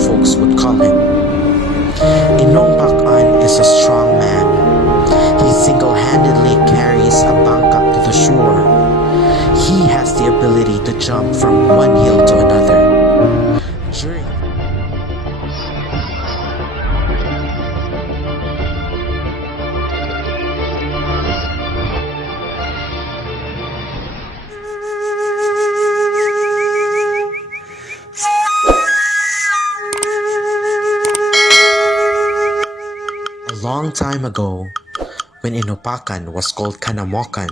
folks would call him. Inong Pak-An is a strong man. He single-handedly carries a bangka to the shore. He has the ability to jump from one hill to another. During a long time ago, when Inopacan was called Canamocan,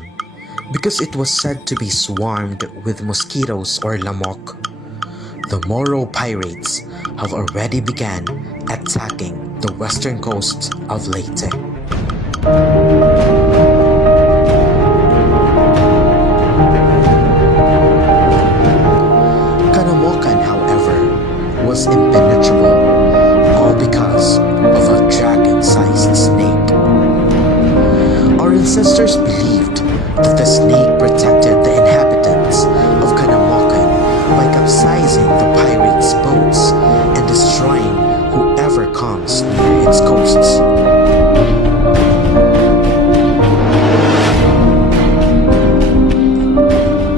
because it was said to be swarmed with mosquitoes or lamok, the Moro pirates have already began attacking the western coast of Leyte. Canamocan, however, was impenetrable, all because of a dragon-sized snake. Our ancestors believed that the snake protected the inhabitants of Canamocan by capsizing the pirates' boats and destroying whoever comes near its coasts.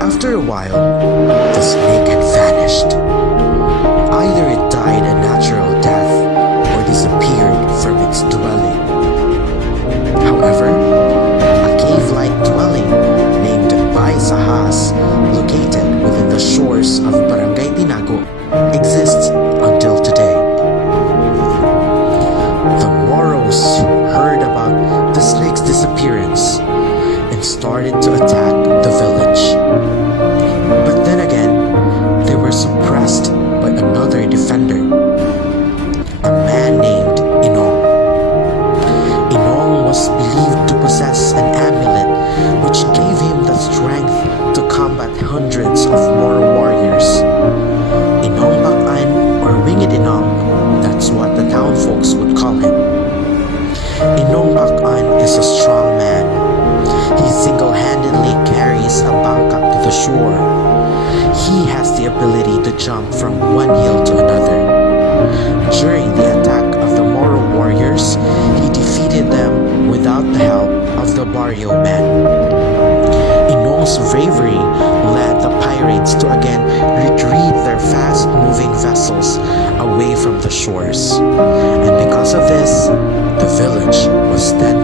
After a while, the snake had vanished. Either it died a natural death or disappeared from its dwelling. However, a cave-like dwelling named Bisaya, located within the shores of Barangay Tinago, exists until today. The Moros heard about the snake's disappearance and started to attack the village. But then again, they were suppressed by another defender, a man named Inong. Inong was believed to possess an amulet which gave him the strength to combat hundreds of Moro warriors. Inong Pak-An, or Winged Inong, that's what the town folks would call him. Inong Pak-An is a strong man. He single-handedly carries a bangka to the shore. He has the ability to jump from one hill to another. During the attack of the Moro warriors, he defeated them without the help of the barrio men. Inong's bravery led the pirates to again retrieve their fast-moving vessels away from the shores. And because of this, the village was then